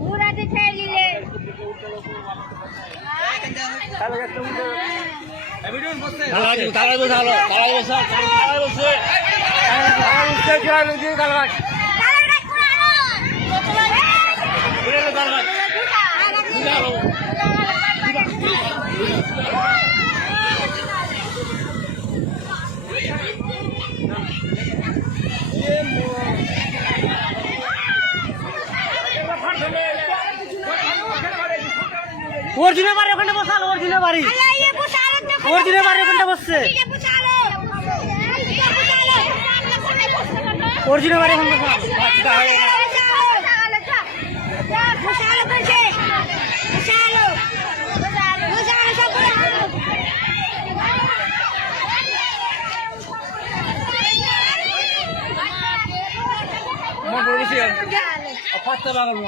মুরাতে খেয়ে নিলে তালাই বসে হলো তালাই বসে তালাই বসে তালাই বসে খেলা লুচি কালবাট অর্জুনের বাড়ি ওখানে বসাল অর্জুনের বাড়ি। অর্জুনের বাড়ি ওখানটা বসছে। অর্জুনের বাড়ি ওখানে বসাল আমার বলেছি ফাটতে পারব